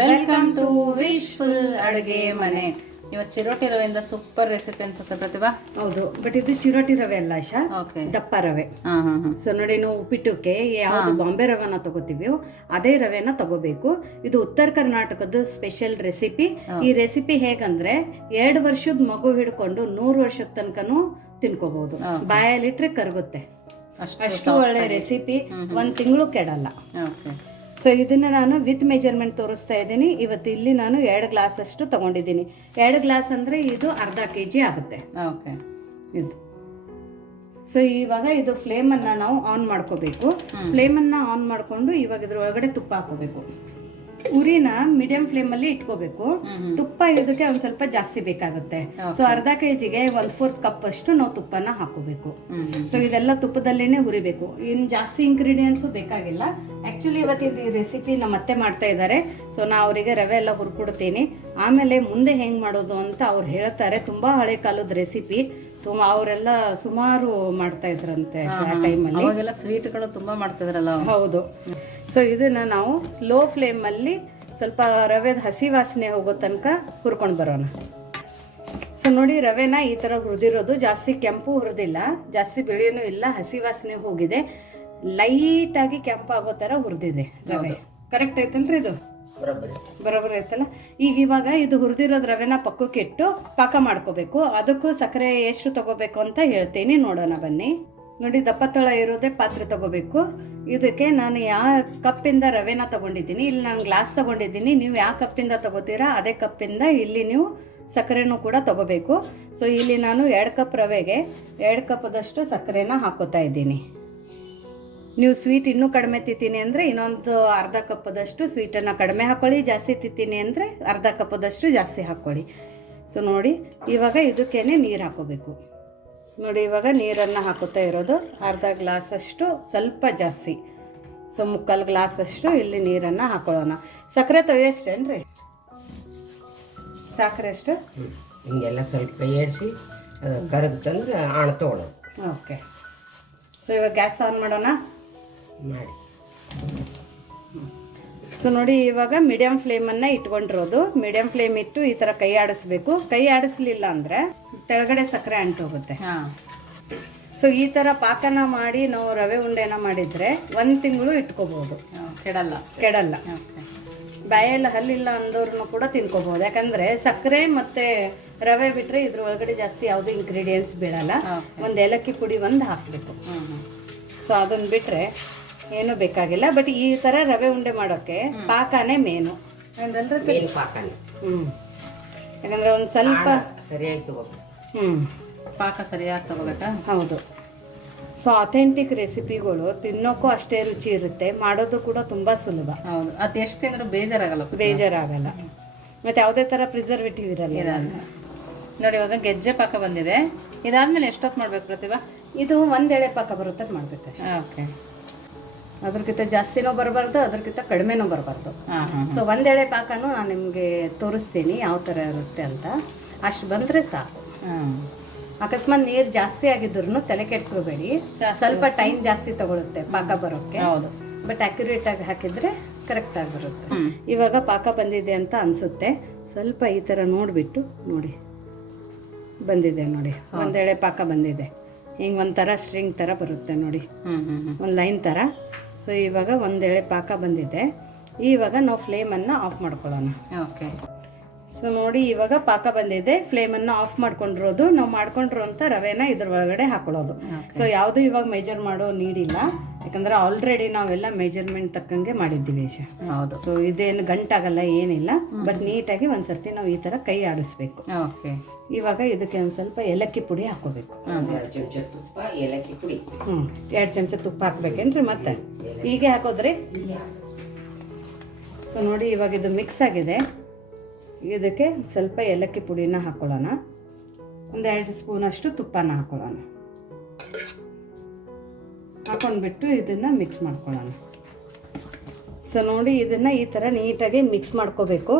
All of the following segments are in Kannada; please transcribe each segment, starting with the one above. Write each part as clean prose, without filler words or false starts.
ವೆಲ್ಕಮ್ ಟು ವಿಶ್ಫುಲ್ ಅಡುಗೆ ಮನೆ. ಇವತ್ತು ಚಿರೋಟಿ ರವೆಯಿಂದ ಸೂಪರ್ ರೆಸಿಪಿ ಅನ್ಸುತ್ತೆ ಪ್ರತಿಭಾ. ಹೌದು, ಬಟ್ ಇದು ಚಿರೋಟಿ ರವೆ ಅಲ್ಲ ಆಶಾ, ಓಕೆ, ದಪ್ಪ ರವೆ. ಸೊ ನೋಡಿ, ನಾವು ಉಪ್ಪಿಟ್ಟಕ್ಕೆ ಯಾವ್ದು ಬಾಂಬೆ ರವೆನ ತಗೋತೀವಿ ಅದೇ ರವೆನ ತಗೋಬೇಕು. ಇದು ಉತ್ತರ ಕರ್ನಾಟಕದ ಸ್ಪೆಷಲ್ ರೆಸಿಪಿ. ಈ ರೆಸಿಪಿ ಹೇಗಂದ್ರೆ 2 ವರ್ಷದ ಮಗು ಹಿಡ್ಕೊಂಡು 100 ವರ್ಷದ ತನಕನೂ ತಿನ್ಕೋಬಹುದು. ಬಾಯಲ್ಲಿಟ್ರೆ ಕರಗುತ್ತೆ, ಅಷ್ಟು ಒಳ್ಳೆ ರೆಸಿಪಿ. 1 ತಿಂಗಳು ಕೆಡಲ್ಲ. ಸೊ ಇದನ್ನ ನಾನು ವಿತ್ ಮೆಜರ್ಮೆಂಟ್ ತೋರಿಸ್ತಾ ಇದ್ದೀನಿ. ಇವತ್ತು ಇಲ್ಲಿ ನಾನು 2 ಗ್ಲಾಸ್ ಅಷ್ಟು ತಗೊಂಡಿದ್ದೀನಿ. 2 ಗ್ಲಾಸ್ ಅಂದ್ರೆ ಇದು ಅರ್ಧ kg ಆಗುತ್ತೆ. ಓಕೆ, ಇದು. ಸೊ ಇವಾಗ ಇದು ಫ್ಲೇಮನ್ನು ನಾವು ಆನ್ ಮಾಡ್ಕೋಬೇಕು. ಫ್ಲೇಮನ್ನು ಆನ್ ಮಾಡಿಕೊಂಡು ಇವಾಗ ಇದ್ರ ಒಳಗಡೆ ತುಪ್ಪ ಹಾಕೋಬೇಕು. ಉರಿನ ಮೀಡಿಯಂ ಫ್ಲೇಮಲ್ಲಿ ಇಟ್ಕೋಬೇಕು. ತುಪ್ಪ ಇದಕ್ಕೆ ಒಂದು ಸ್ವಲ್ಪ ಜಾಸ್ತಿ ಬೇಕಾಗುತ್ತೆ. ಸೊ ಅರ್ಧ kgಗೆ 1/4 ಕಪ್ ಅಷ್ಟು ನಾವು ತುಪ್ಪನ ಹಾಕೋಬೇಕು. ಸೊ ಇದೆಲ್ಲ ತುಪ್ಪದಲ್ಲೇನೆ ಹುರಿಬೇಕು. ಇನ್ನು ಜಾಸ್ತಿ ಇಂಗ್ರೀಡಿಯೆಂಟ್ಸು ಬೇಕಾಗಿಲ್ಲ. ಆ್ಯಕ್ಚುಲಿ ಇವತ್ತಿನ ಈ ರೆಸಿಪಿ ನಮ್ಮ ಅತ್ತೆ ಮಾಡ್ತಾ ಇದ್ದಾರೆ. ಸೊ ನಾ ಅವರಿಗೆ ರವೆ ಎಲ್ಲ ಹುರ್ಕೊಡ್ತೀನಿ. ಆಮೇಲೆ ಮುಂದೆ ಹೆಂಗೆ ಮಾಡೋದು ಅಂತ ಅವ್ರು ಹೇಳ್ತಾರೆ. ತುಂಬ ಹಳೆ ಕಾಲದ ರೆಸಿಪಿ. ಅವರೆಲ್ಲ ಸುಮಾರು ಮಾಡ್ತಾ ಇದ್ರಂತೆ ಆ ಟೈಮಲ್ಲಿ. ಅವಾಗೆಲ್ಲ ಸ್ವೀಟ್ಗಳು ತುಂಬ ಮಾಡ್ತಿದ್ರಲ್ಲ. ಹೌದು. ಸೊ ಇದನ್ನ ನಾವು ಲೋ ಫ್ಲೇಮಲ್ಲಿ ಸ್ವಲ್ಪ ರವೆದ ಹಸಿ ವಾಸನೆ ಹೋಗೋ ತನಕ ಹುರ್ಕೊಂಡು ಬರೋಣ. ಸೊ ನೋಡಿ, ರವೆನ ಈ ಥರ ಹುರಿದಿರೋದು. ಜಾಸ್ತಿ ಕೆಂಪು ಹುರಿದಿಲ್ಲ, ಜಾಸ್ತಿ ಬಿಳಿನೂ ಇಲ್ಲ. ಹಸಿ ವಾಸನೆ ಹೋಗಿದೆ. ಲೈಟಾಗಿ ಕೆಂಪಾಗೋ ಥರ ಹುರಿದಿದೆ ರವೆ. ಕರೆಕ್ಟ್ ಐತಲ್ರಿ ಇದು? ಬರೋಬ್ಬರಿ ಐತಲ್ಲ. ಇವಾಗ ಇದು ಹುರಿದಿರೋದು ರವೆನ ಪಕ್ಕಕ್ಕೆ ಇಟ್ಟು ಪಾಕ ಮಾಡ್ಕೋಬೇಕು. ಅದಕ್ಕೂ ಸಕ್ಕರೆ ಎಷ್ಟು ತಗೋಬೇಕು ಅಂತ ಹೇಳ್ತೀನಿ, ನೋಡೋಣ ಬನ್ನಿ. ನೋಡಿ, ದಪ್ಪ ತಳ ಇರೋದೇ ಪಾತ್ರೆ ತಗೋಬೇಕು. ಇದಕ್ಕೆ ನಾನು ಯಾವ ಕಪ್ಪಿಂದ ರವೆನ ತಗೊಂಡಿದ್ದೀನಿ, ಇಲ್ಲಿ ನಾನು ಗ್ಲಾಸ್ ತಗೊಂಡಿದ್ದೀನಿ. ನೀವು ಯಾವ ಕಪ್ಪಿಂದ ತಗೋತೀರಾ ಅದೇ ಕಪ್ಪಿಂದ ಇಲ್ಲಿ ನೀವು ಸಕ್ಕರೆನೂ ಕೂಡ ತಗೋಬೇಕು. ಸೊ ಇಲ್ಲಿ ನಾನು 2 ಕಪ್ ರವೆಗೆ 2 ಕಪ್ದಷ್ಟು ಸಕ್ಕರೆನ ಹಾಕೋತಾ ಇದ್ದೀನಿ. ನೀವು ಸ್ವೀಟ್ ಇನ್ನೂ ಕಡಿಮೆ ತಿಂತೀನಿ ಅಂದರೆ ಇನ್ನೊಂದು ಅರ್ಧ ಕಪ್ಪದಷ್ಟು ಸ್ವೀಟನ್ನು ಕಡಿಮೆ ಹಾಕ್ಕೊಳ್ಳಿ. ಜಾಸ್ತಿ ತಿಂತೀನಿ ಅಂದರೆ ಅರ್ಧ ಕಪ್ಪದಷ್ಟು ಜಾಸ್ತಿ ಹಾಕ್ಕೊಳ್ಳಿ. ಸೊ ನೋಡಿ, ಇವಾಗ ಇದಕ್ಕೇನೆ ನೀರು ಹಾಕೋಬೇಕು. ನೋಡಿ, ಇವಾಗ ನೀರನ್ನು ಹಾಕೋತಾ ಇರೋದು ಅರ್ಧ ಗ್ಲಾಸಷ್ಟು, ಸ್ವಲ್ಪ ಜಾಸ್ತಿ. ಸೊ 3/4 ಗ್ಲಾಸಷ್ಟು ಇಲ್ಲಿ ನೀರನ್ನು ಹಾಕೊಳ್ಳೋಣ. ಸಕ್ಕರೆ ತೊಯ್ಯಷ್ಟೇನ್ರಿ? ಸಕ್ಕರೆ ಅಷ್ಟು ಹಿಂಗೆಲ್ಲ ಸ್ವಲ್ಪ ಏರಿಸಿ ಕರಗುತ್ತಂದ್ರೆ ಆಣ ತೊಗೊಳೋದು. ಓಕೆ. ಸೊ ಇವಾಗ ಗ್ಯಾಸ್ ಆನ್ ಮಾಡೋಣ ಮಾಡಿ. ಸೊ ನೋಡಿ, ಇವಾಗ ಮೀಡಿಯಂ ಫ್ಲೇಮನ್ನು ಇಟ್ಕೊಂಡಿರೋದು. ಮೀಡಿಯಂ ಫ್ಲೇಮ್ ಇಟ್ಟು ಈ ಥರ ಕೈ ಆಡಿಸ್ಬೇಕು. ಕೈ ಆಡಿಸ್ಲಿಲ್ಲ ಅಂದರೆ ಕೆಳಗಡೆ ಸಕ್ಕರೆ ಅಂಟೋಗುತ್ತೆ. ಸೊ ಈ ಥರ ಪಾಕನ ಮಾಡಿ ನಾವು ರವೆ ಉಂಡೆನ ಮಾಡಿದರೆ 1 ತಿಂಗಳು ಇಟ್ಕೋಬೋದು, ಕೆಡಲ್ಲ. ಬಾಯಲ್ಲಿ ಹಲ್ಲಿಲ್ಲ ಅಂದವ್ರನ್ನು ಕೂಡ ತಿನ್ಕೋಬಹುದು. ಯಾಕಂದರೆ ಸಕ್ಕರೆ ಮತ್ತು ರವೆ ಬಿಟ್ಟರೆ ಇದ್ರ ಒಳಗಡೆ ಜಾಸ್ತಿ ಯಾವುದೇ ಇಂಗ್ರೀಡಿಯೆಂಟ್ಸ್ ಬೀಳಲ್ಲ. ಒಂದು ಏಲಕ್ಕಿ ಪುಡಿ ಹಾಕಬೇಕು. ಸೊ ಅದನ್ನು ಬಿಟ್ಟರೆ ಏನೂ ಬೇಕಾಗಿಲ್ಲ. ಬಟ್ ಈ ಥರ ರವೆ ಉಂಡೆ ಮಾಡೋಕ್ಕೆ ಪಾಕನೇ ಮೇನು. ಪಾಕನೇ. ಯಾಕಂದರೆ ಒಂದು ಸ್ವಲ್ಪ ಸರಿಯಾಗಿ ತಗೋಬೇಕು. ಪಾಕ ಸರಿಯಾಗಿ ತಗೋಬೇಕಾ? ಹೌದು. ಸೊ ಅಥೆಂಟಿಕ್ ರೆಸಿಪಿಗಳು ತಿನ್ನೋಕ್ಕೂ ಅಷ್ಟೇ ರುಚಿ ಇರುತ್ತೆ, ಮಾಡೋದು ಕೂಡ ತುಂಬ ಸುಲಭ. ಹೌದು, ಅದು ಎಷ್ಟು ತಿಂದರೂ ಬೇಜಾರಾಗಲ್ಲ. ಮತ್ತು ಯಾವುದೇ ಥರ ಪ್ರಿಸರ್ವೇಟಿವ್ ಇರಲ್ಲ. ನೋಡಿ, ಇವಾಗ ಗೆಜ್ಜೆ ಪಾಕ ಬಂದಿದೆ. ಇದಾದ್ಮೇಲೆ ಎಷ್ಟೊತ್ತು ಮಾಡ್ಬೇಕು ಪ್ರತಿಭಾ? ಇದು 1 ಎಳೆ ಪಾಕ ಬರುತ್ತೆ ಮಾಡ್ಬೇಕು. ಓಕೆ. ಅದ್ರಕ್ಕಿಂತ ಜಾಸ್ತಿನೂ ಬರಬಾರ್ದು, ಅದ್ರಕ್ಕಿಂತ ಕಡಿಮೆನೂ ಬರಬಾರ್ದು. ಸೊ 1 ಎಳೆ ಪಾಕನೂ ನಾನು ನಿಮಗೆ ತೋರಿಸ್ತೀನಿ ಯಾವ ಥರ ಇರುತ್ತೆ ಅಂತ. ಅಷ್ಟು ಬಂದರೆ ಸಾಕು. ಅಕಸ್ಮಾತ್ ನೀರು ಜಾಸ್ತಿ ಆಗಿದ್ರು ತಲೆ ಕೆಡಿಸ್ಕೋಬೇಡಿ. ಸ್ವಲ್ಪ ಟೈಮ್ ಜಾಸ್ತಿ ತಗೊಳುತ್ತೆ ಪಾಕ ಬರೋಕ್ಕೆ. ಹೌದು, ಬಟ್ ಅಕ್ಯುರೇಟ್ ಆಗಿ ಹಾಕಿದ್ರೆ ಕರೆಕ್ಟ್ ಆಗಿ ಬರುತ್ತೆ. ಇವಾಗ ಪಾಕ ಬಂದಿದೆ ಅಂತ ಅನಿಸುತ್ತೆ. ಸ್ವಲ್ಪ ಈ ಥರ ನೋಡಿಬಿಟ್ಟು ನೋಡಿ, ಬಂದಿದೆ ನೋಡಿ, 1 ಎಳೆ ಪಾಕ ಬಂದಿದೆ. ಹಿಂಗೆ ಒಂಥರ ಸ್ಟ್ರಿಂಗ್ ಥರ ಬರುತ್ತೆ ನೋಡಿ, ಒಂದು ಲೈನ್ ಥರ. ಸೊ ಇವಾಗ 1 ಎಳೆ ಪಾಕ ಬಂದಿದೆ. ಇವಾಗ ನಾವು ಫ್ಲೇಮನ್ನು ಆಫ್ ಮಾಡ್ಕೊಳ್ಳೋಣ. ಓಕೆ. ಸೊ ನೋಡಿ, ಇವಾಗ ಪಾಕ ಬಂದಿದೆ. ಫ್ಲೇಮನ್ನು ಆಫ್ ಮಾಡ್ಕೊಂಡಿರೋದು ನಾವು ಮಾಡ್ಕೊಂಡಿರೋಂಥ ರವೆನ ಇದ್ರ ಒಳಗಡೆ ಹಾಕೊಳ್ಳೋದು. ಸೊ ಯಾವುದು ಇವಾಗ ಮೆಜರ್ ಮಾಡೋ ನೀಡಿಲ್ಲ, ಯಾಕಂದರೆ ಆಲ್ರೆಡಿ ನಾವೆಲ್ಲ ಮೆಜರ್ಮೆಂಟ್ ತಕ್ಕಂಗೆ ಮಾಡಿದ್ದೀವಿ. ಹೌದು. ಸೊ ಇದೇನು ಗಂಟಾಗಲ್ಲ, ಏನಿಲ್ಲ. ಬಟ್ ನೀಟಾಗಿ ಒಂದ್ಸರ್ತಿ ನಾವು ಈ ಥರ ಕೈ ಆಡಿಸ್ಬೇಕು. ಓಕೆ. ಇವಾಗ ಇದಕ್ಕೆ ಒಂದು ಸ್ವಲ್ಪ ಏಲಕ್ಕಿ ಪುಡಿ ಹಾಕೋಬೇಕು. 2 ಚಮಚ ತುಪ್ಪ, ಏಲಕ್ಕಿ ಪುಡಿ. 2 ಚಮಚ ತುಪ್ಪ ಹಾಕ್ಬೇಕೇನ್ರಿ? ಮತ್ತೆ ಹೀಗೆ ಹಾಕೋದ್ರಿ? ಸೊ ನೋಡಿ, ಇವಾಗ ಇದು ಮಿಕ್ಸ್ ಆಗಿದೆ. ಇದಕ್ಕೆ ಸ್ವಲ್ಪ ಏಲಕ್ಕಿ ಪುಡಿನ ಹಾಕೊಳ್ಳೋಣ. 1-2 ಸ್ಪೂನಷ್ಟು ತುಪ್ಪನ ಹಾಕೊಳ್ಳೋಣ. ಹಾಕೊಂಡ್ಬಿಟ್ಟು ಇದನ್ನು ಮಿಕ್ಸ್ ಮಾಡ್ಕೊಳ್ಳೋಣ. ಸೊ ನೋಡಿ, ಇದನ್ನು ಈ ಥರ ನೀಟಾಗಿ ಮಿಕ್ಸ್ ಮಾಡ್ಕೋಬೇಕು.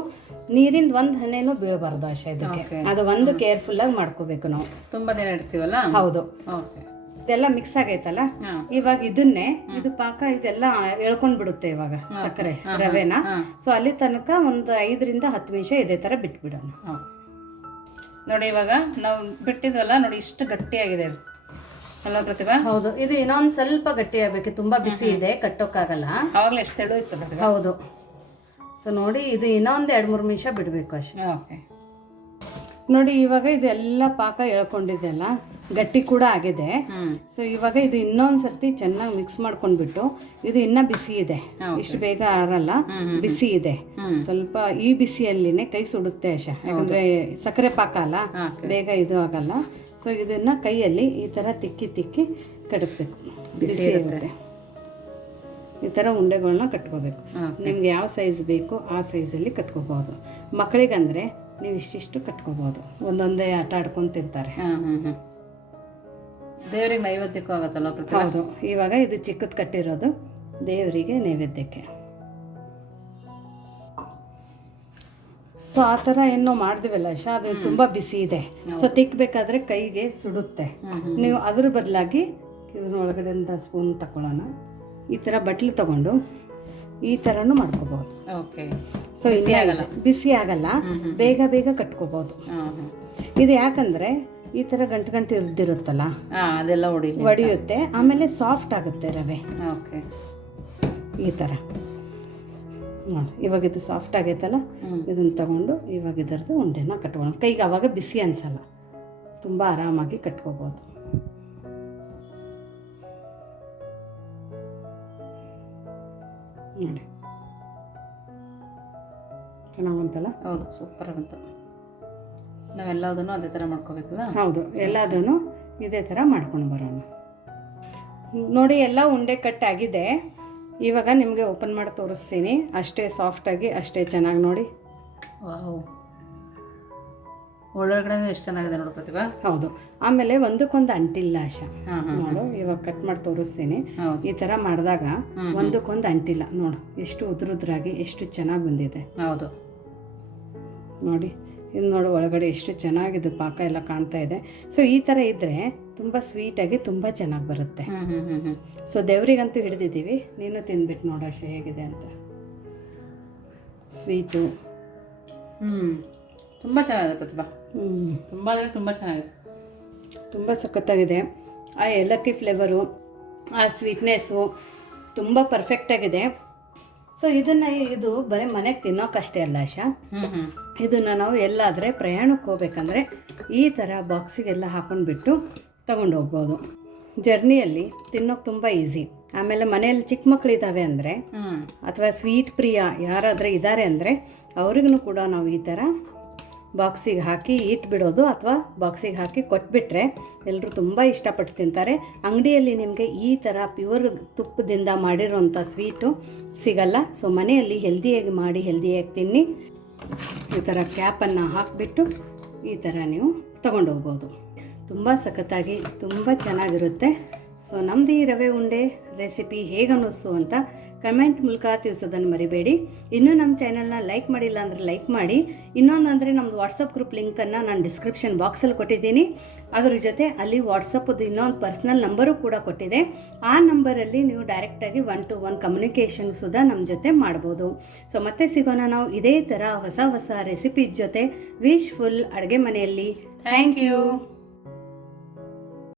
ನೀರಿಂದ 1 ಹನಿನೂ ಬೀಳಬಾರ್ದು ಆಶಾ ಇದಕ್ಕೆ. ಅದು ಒಂದು ಕೇರ್ಫುಲ್ಲಾಗಿ ಮಾಡ್ಕೋಬೇಕು ನಾವು. ತುಂಬ ದಿನ ಇಡ್ತೀವಲ್ಲ. ಹೌದು. ಓಕೆ. ಇದೆಲ್ಲ ಮಿಕ್ಸ್ ಆಗೈತಲ್ಲ, ಹಾ. ಇವಾಗ ಇದನ್ನೇ ಇದು ಪಾಕ ಇದೆಲ್ಲ ಎಳ್ಕೊಂಡ್ ಬಿಡುತ್ತೆ ಇವಾಗ ಸಕ್ಕರೆ ರವೆನ. ಸೊ ಅಲ್ಲಿ ತನಕ ಒಂದು 5 ರಿಂದ 10 ನಿಮಿಷ ಇದೇ ತರ ಬಿಟ್ಬಿಡೋಣ. ನೋಡಿ ಇವಾಗ ನಾವು ಬಿಟ್ಟಿದ್ವಲ್ಲ ನೋಡಿ ಇಷ್ಟು ಗಟ್ಟಿಯಾಗಿದೆ ಅದು ಅಲ್ವಾ ಪ್ರತಿಭಾ? ಹೌದು, ಇದು ಇನ್ನೊಂದು ಸ್ವಲ್ಪ ಗಟ್ಟಿ ಆಗ್ಬೇಕು, ತುಂಬಾ ಬಿಸಿ ಇದೆ, ಕಟ್ಟೋಕ್ಕಾಗಲ್ಲ. ಅವಾಗಲೇ ಎಷ್ಟು ತೆಳು ಇತ್ತು ಪ್ರತಿಭಾ? ಹೌದು. ಸೊ ನೋಡಿ ಇದು ಇನ್ನೊಂದು 2-3 ನಿಮಿಷ ಬಿಡಬೇಕು ಅಷ್ಟೇ. ಓಕೆ. ನೋಡಿ ಇವಾಗ ಇದೆಲ್ಲ ಪಾಕ ಎಳ್ಕೊಂಡಿದ್ದೆಲ್ಲ ಗಟ್ಟಿ ಕೂಡ ಆಗಿದೆ. ಸೊ ಇವಾಗ ಇದು ಇನ್ನೊಂದು ಸರ್ತಿ ಚೆನ್ನಾಗಿ ಮಿಕ್ಸ್ ಮಾಡ್ಕೊಂಡ್ಬಿಟ್ಟು, ಇದು ಇನ್ನ ಬಿಸಿ ಇದೆ, ಇಷ್ಟು ಬೇಗ ಆರಲ್ಲ, ಬಿಸಿ ಇದೆ. ಸ್ವಲ್ಪ ಈ ಬಿಸಿಯಲ್ಲಿನೇ ಕೈ ಸುಡುತ್ತೆ ಆಶಾ, ಯಾಕಂದ್ರೆ ಸಕ್ಕರೆ ಪಾಕ ಅಲ್ಲ, ಬೇಗ ಇದು ಆಗಲ್ಲ. ಸೊ ಇದನ್ನ ಕೈಯಲ್ಲಿ ಈ ತರ ತಿಕ್ಕಿ ತಿಕ್ಕಿ ಕಟ್ಟಬೇಕು, ಬಿಸಿ ಇರುತ್ತೆ. ಈ ಥರ ಉಂಡೆಗಳನ್ನ ಕಟ್ಕೋಬೇಕು. ನಿಮ್ಗೆ ಯಾವ ಸೈಜ್ ಬೇಕೋ ಆ ಸೈಜಲ್ಲಿ ಕಟ್ಕೋಬಹುದು. ಮಕ್ಕಳಿಗಂದ್ರೆ ನೀವು ಇಷ್ಟಿಷ್ಟು ಕಟ್ಕೋಬಹುದು, ಒಂದೊಂದೇ ಆಟ ಆಡ್ಕೊಂಡು ತಿಂತಾರೆ. ದೇವರಿಗೆ ನೈವೇದ್ಯಕ್ಕೂ ಆಗತ್ತಲ್ಲ ಪ್ರತಿಭಾ? ಹೌದು. ಇವಾಗ ಇದು ಚಿಕ್ಕದ್ ಕಟ್ಟಿರೋದು ದೇವರಿಗೆ ನೈವೇದ್ಯಕ್ಕೆ. ಸೊ ಆ ಥರ ಏನೋ ಮಾಡಿದ್ವಲ್ಲ ಆಶಾ, ಅದು ತುಂಬ ಬಿಸಿ ಇದೆ. ಸೊ ತಿಕ್ಕಬೇಕಾದ್ರೆ ಕೈಗೆ ಸುಡುತ್ತೆ. ನೀವು ಅದ್ರ ಬದಲಾಗಿ ಇದನ್ನ ಒಳಗಡೆಯಿಂದ ಸ್ಪೂನ್ ತಗೊಳ್ಳೋಣ, ಈ ಥರ ಬಟ್ಲು ತಗೊಂಡು ಈ ಥರನೂ ಮಾಡ್ಕೋಬಹುದು. ಓಕೆ. ಸೊ ಬಿಸಿ ಆಗಲ್ಲ, ಬೇಗ ಬೇಗ ಕಟ್ಕೋಬಹುದು. ಇದು ಯಾಕಂದ್ರೆ ಈ ಥರ ಗಂಟು ಇರ್ದಿರುತ್ತಲ್ಲ, ಅದೆಲ್ಲ ಒಡೆಯುತ್ತೆ, ಆಮೇಲೆ ಸಾಫ್ಟ್ ಆಗುತ್ತೆ ರವೆ. ಓಕೆ. ಈ ಥರ ನೋಡಿ, ಇವಾಗ ಇದು ಸಾಫ್ಟ್ ಆಗೈತಲ್ಲ, ಇದನ್ನು ತಗೊಂಡು ಇವಾಗ ಇದರದ್ದು ಉಂಡೆನ ಕಟ್ಕೊಳ್ಳೋಣ. ಕೈಗೆ ಅವಾಗ ಬಿಸಿ ಅನ್ಸಲ್ಲ, ತುಂಬ ಆರಾಮಾಗಿ ಕಟ್ಕೋಬೋದು. ನೋಡಿ ಚೆನ್ನಾಗಿ ಬಂತಲ್ಲ? ಹೌದು, ಸೂಪರ್ ಬಂತು. ನಾವೆಲ್ಲದನ್ನು ಅದೇ ಥರ ಮಾಡ್ಕೋಬೇಕಲ್ಲ? ಹೌದು, ಎಲ್ಲದನ್ನು ಇದೇ ಥರ ಮಾಡ್ಕೊಂಡು ಬರೋಣ. ನೋಡಿ ಎಲ್ಲ ಉಂಡೆ ಕಟ್ ಆಗಿದೆ. ಇವಾಗ ನಿಮಗೆ ಓಪನ್ ಮಾಡಿ ತೋರಿಸ್ತೀನಿ. ಅಷ್ಟೇ ಸಾಫ್ಟಾಗಿ, ಅಷ್ಟೇ ಚೆನ್ನಾಗಿ ನೋಡಿ. ವಾವ್, ಒಳಗಡೆ ಎಷ್ಟು ಚೆನ್ನಾಗಿದೆ ನೋಡು ಪ್ರತಿಭಾ. ಹೌದು, ಆಮೇಲೆ ಒಂದಕ್ಕೊಂದು ಅಂಟಿಲ್ಲ ಆಶಾ. ನೋಡು, ಇವಾಗ ಕಟ್ ಮಾಡಿ ತೋರಿಸ್ತೀನಿ. ಈ ಥರ ಮಾಡಿದಾಗ ಒಂದಕ್ಕೊಂದು ಅಂಟಿಲ್ಲ. ನೋಡು ಎಷ್ಟು ಉದುರುದ್ರಾಗಿ ಎಷ್ಟು ಚೆನ್ನಾಗಿ ಬಂದಿದೆ. ಹೌದು ನೋಡಿ, ಇದು ನೋಡು ಒಳಗಡೆ ಎಷ್ಟು ಚೆನ್ನಾಗಿದೆ, ಪಾಕ ಎಲ್ಲ ಕಾಣ್ತಾ ಇದೆ. ಸೊ ಈ ಥರ ಇದ್ದರೆ ತುಂಬ ಸ್ವೀಟಾಗಿ ತುಂಬ ಚೆನ್ನಾಗಿ ಬರುತ್ತೆ. ಸೊ ದೇವರಿಗಂತೂ ಹಿಡಿದಿದ್ದೀವಿ, ನೀನು ತಿಂದ್ಬಿಟ್ಟು ನೋಡು ಆಶಾ ಹೇಗಿದೆ ಅಂತ. ಸ್ವೀಟು ತುಂಬ ಚೆನ್ನಾಗಿದೆ ಪ್ರತಿಭಾ. ತುಂಬ ಅಂದರೆ ತುಂಬ ಚೆನ್ನಾಗಿದೆ, ತುಂಬ ಸಖತ್ತಾಗಿದೆ. ಆ ಏಲಕ್ಕಿ ಫ್ಲೇವರು, ಆ ಸ್ವೀಟ್ನೆಸ್ಸು ತುಂಬ ಪರ್ಫೆಕ್ಟಾಗಿದೆ. ಸೊ ಇದು ಬರೀ ಮನೆಗೆ ತಿನ್ನೋಕ್ಕಷ್ಟೇ ಅಲ್ಲ ಆಶಾ, ಇದನ್ನು ನಾವು ಎಲ್ಲಾದರೆ ಪ್ರಯಾಣಕ್ಕೆ ಹೋಗ್ಬೇಕಂದ್ರೆ ಈ ಥರ ಬಾಕ್ಸಿಗೆಲ್ಲ ಹಾಕೊಂಡ್ಬಿಟ್ಟು ತಗೊಂಡು ಹೋಗ್ಬೋದು. ಜರ್ನಿಯಲ್ಲಿ ತಿನ್ನೋಕೆ ತುಂಬ ಈಸಿ. ಆಮೇಲೆ ಮನೆಯಲ್ಲಿ ಚಿಕ್ಕ ಮಕ್ಕಳಿದ್ದಾವೆ ಅಂದರೆ, ಅಥವಾ ಸ್ವೀಟ್ ಪ್ರಿಯ ಯಾರಾದರೆ ಇದ್ದಾರೆ ಅಂದರೆ ಅವ್ರಿಗೂ ಕೂಡ ನಾವು ಈ ಥರ ಬಾಕ್ಸಿಗೆ ಹಾಕಿ ಇಟ್ಬಿಡೋದು, ಅಥವಾ ಬಾಕ್ಸಿಗೆ ಹಾಕಿ ಕೊಟ್ಬಿಟ್ರೆ ಎಲ್ಲರೂ ತುಂಬ ಇಷ್ಟಪಟ್ಟು ತಿಂತಾರೆ. ಅಂಗಡಿಯಲ್ಲಿ ನಿಮಗೆ ಈ ಥರ ಪ್ಯೂರ್ ತುಪ್ಪದಿಂದ ಮಾಡಿರೋಂಥ ಸ್ವೀಟು ಸಿಗಲ್ಲ. ಸೊ ಮನೆಯಲ್ಲಿ ಹೆಲ್ದಿಯಾಗಿ ಮಾಡಿ ಹೆಲ್ದಿಯಾಗಿ ತಿನ್ನಿ. ಈ ಥರ ಕ್ಯಾಪನ್ನು ಹಾಕಿಬಿಟ್ಟು ಈ ಥರ ನೀವು ತೊಗೊಂಡೋಗ್ಬೋದು. ತುಂಬ ಸಖತ್ತಾಗಿ ತುಂಬ ಚೆನ್ನಾಗಿರುತ್ತೆ. ಸೊ ನಮ್ಮದು ಈ ರವೆ ಉಂಡೆ ರೆಸಿಪಿ ಹೇಗೆ ಅನ್ನಿಸ್ತು ಅಂತ ಕಮೆಂಟ್ ಮೂಲಕ ತಿಳಿಸೋದನ್ನು ಮರಿಬೇಡಿ. ಇನ್ನೂ ನಮ್ಮ ಚಾನಲ್ನ ಲೈಕ್ ಮಾಡಿಲ್ಲ ಅಂದರೆ ಲೈಕ್ ಮಾಡಿ. ಇನ್ನೊಂದು ಅಂದರೆ ನಮ್ಮದು ವಾಟ್ಸಪ್ ಗ್ರೂಪ್ ಲಿಂಕನ್ನು ನಾನು ಡಿಸ್ಕ್ರಿಪ್ಷನ್ ಬಾಕ್ಸಲ್ಲಿ ಕೊಟ್ಟಿದ್ದೀನಿ. ಅದ್ರ ಜೊತೆ ಅಲ್ಲಿ ವಾಟ್ಸಪ್ಪದು ಇನ್ನೊಂದು ಪರ್ಸ್ನಲ್ ನಂಬರು ಕೂಡ ಕೊಟ್ಟಿದೆ. ಆ ನಂಬರಲ್ಲಿ ನೀವು ಡೈರೆಕ್ಟಾಗಿ 1-to-1 ಕಮ್ಯುನಿಕೇಷನ್ ಸುಧಾ ನಮ್ಮ ಜೊತೆ ಮಾಡ್ಬೋದು. ಸೊ ಮತ್ತೆ ಸಿಗೋಣ ನಾವು ಇದೇ ಥರ ಹೊಸ ಹೊಸ ರೆಸಿಪಿ ಜೊತೆ. ವಿಶ್ ಫುಲ್ ಅಡುಗೆ ಮನೆಯಲ್ಲಿ. Thank you.